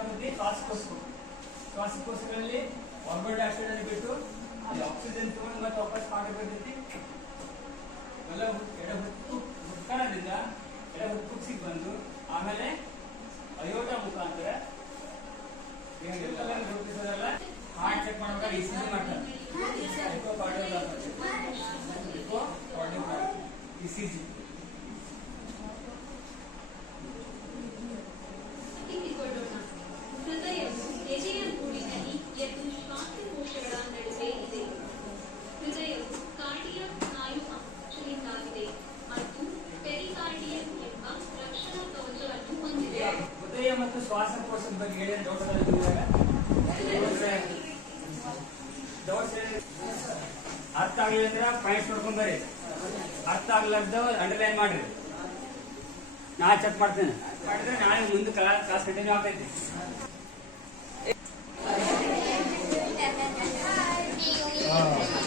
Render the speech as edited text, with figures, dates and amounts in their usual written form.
ಮುಂದೆ ಶ್ವಾಸಕೋಶಗಳಲ್ಲಿ carbon dioxide ಅನ್ನು ಬಿಟ್ಟು ಅಲ್ಲಿ ಆಕ್ಸಿಜನ್ ತಗೊಂಡು ಮತ್ತೆ ವಾಪಸ್ ಮಾಡಬೇಕಂತಿ ಎಲ್ಲ ಹುಟ್ಕಣದಿಂದ ಎಡ ಹುಕ್ಕುಕ್ಸಿಗೆ ಬಂದು ಆಮೇಲೆ ಅಯೋಟ ಮುಖಾಂತರ ಗುರುತಿಸೋದಲ್ಲ ಹಾರ್ಟ್ ಚೆಕ್ ಮಾಡ್ಬೇಕಾದ್ರೆ ಇಸಿಜಿ ಮಾಡ್ತಾರೆ ಇಸಿಜಿ ಹೃದಯವು ಎದೆಯ ಗೂಡಿನಲ್ಲಿ ಎರಡು ಶ್ವಾಸಕೋಶಗಳ ನಡುವೆ ಇದೆ. ಹೃದಯವು ಕಾರ್ಡಿಯಾಕ್ ಸ್ನಾಯು ಅಂಶದಿಂದಾಗಿದೆ ಮತ್ತು ಪೆರಿಕಾರ್ಡಿಯಂ ಎಂಬ ರಕ್ಷಣಾ ಕವಚವನ್ನು ಹೊಂದಿದೆ. ಹೃದಯ ಮತ್ತು ಶ್ವಾಸಕೋಶದ ಬಗ್ಗೆ ಹೇಳಿದ ಅರ್ಥ ಆಗಲಿಲ್ಲ ಅಂದ್ರೆ ಪಾಯಿಂಟ್ಸ್ ನೋಡ್ಕೊಂಡ್ ಬರ್ರಿ. ಅರ್ಥ ಆಗ್ಲಾರ್ದ ಅಂಡರ್ಲೈನ್ ಮಾಡ್ರಿ. ನಾ ಚೆಕ್ ಮಾಡ್ತೇನೆ ಮಾಡಿದ್ರೆ ನಾಳೆ ಮುಂದೆ ಕ್ಲಾಸ್ ಕಂಟಿನ್ಯೂ ಆಗ್ತೈತಿ. हाँ